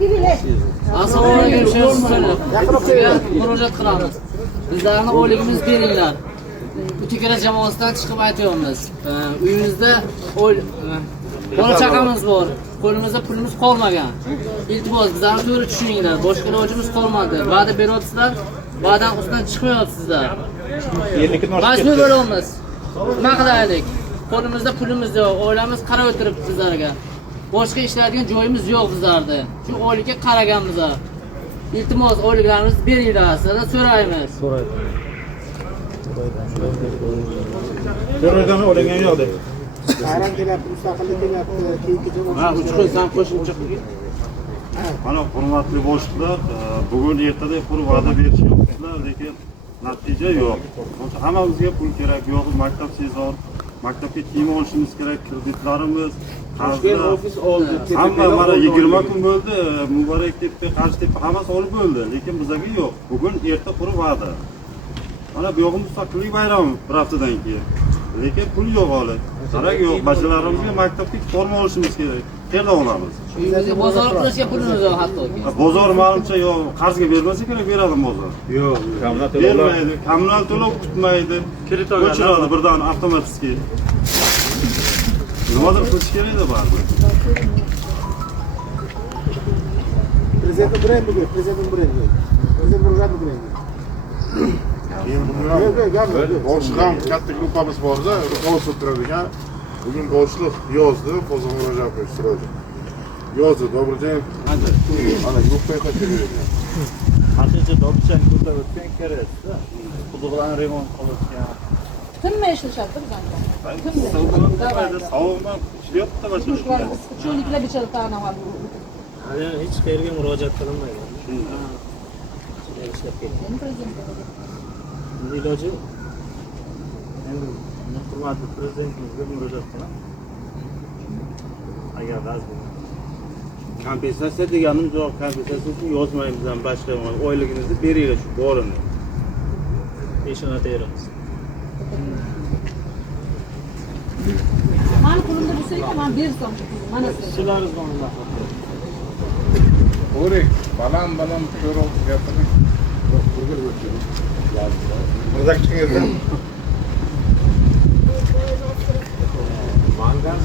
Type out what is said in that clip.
Assalomu alaykum sizga murojaat qilamiz. Bizlarning oyligimiz beringlar. Utikara jamoasidan chiqib aytyapmiz. Uyimizda bola chaqamiz bor. Qo'limizda pulimiz qolmagan. Iltimos bizlarni to'g'ri tushuninglar. Boshqa ilojimiz qolmadi. Va'da beryapsizlar, va'dadan ustidan chiqmayapsizlar. Majbur bo'lyapmiz. Nima qilaylik? Qo'limizda pulimiz yo'q, oilamiz qarab o'tiribdi bizlarga. Boshqa ishlaydigan joyimiz yo'q bizlarda. Shu oylikka qaraganmiz. Iltimos oyliklarimizni beringlar, sizlardan so'raymiz. So'raydan o'ylagan yo'q deb. Bayram kelyapti, mustaqillik kelyapti, keyingi Ha, uch kun san qo'shimcha qilgan. Mana hurmatli boshliqlar, bugun ertada qurib va'da berishyaptilar, lekin natija yo'q. Hammamizga pul kerak, yo'q maktab sezon, maktabga kiyim olishimiz kerak, kreditlarimiz, Toshkent ofis oldi. hamma mana 20 kun bo'ldi, Muborak tepa, Qarshi tepa hammasi olib bo'ldi, lekin bizga yo'q. Bugun erta qurib va'da. Mana bu yo'g'im mustaqillik bayrami bir haftadan keyin. Lekin pul yo'q hali. Darak yo'q, bachalarimizga maktabga forma olishimiz kerak. Qayerdan olamiz? Uyimizga bozor qilishga pulimiz yo'q hattoki. Bozor ma'lumcha yo'q, qarzga bermasa kerak, beradimi bozor? Yo'q, kommunal Bermaydi, kommunal to'lov kutmaydi. O'chiradi birdan avtomatik. Nimadir qilish kerak-da baribir. prezident bilan bugun, prezident bilan. Prezident bilan bugun. Boshqa ham katta grupamiz borda, ruxsat o'tiradigan. Bugun boshliq yozdi, hozir murojaat qilish so'radi. Yozdi, добрый день. Ana gruppaga qaytib bergan. Qancha dobchan ko'rda o'tgan kerak-da. Quduqlarni remont qilayotgan. Kimni ishlashyapti bizlarda? Sovuqdan ishlayapti mana shu. Cho'liklar bechoratalarni ham. Hali hech qayerga murojaat qilinmagan. Ishlab kelgan. Endi prezident. Iloji endi hurmatli prezidentimizga murojaat qilamiz. Agar ba'zi Kompensatsiya deganimiz yo'q, kompensatsiyasini yozmaymiz ham boshqa oyligimizni beringlar shu borini. peshona teramiz. Mani qo'limda bo'lsa ekan, men bersam. Mana siz. Sizlaringiz bilan O'rik, baland ko'rib gapirdik. Mirza kichkina Mangan.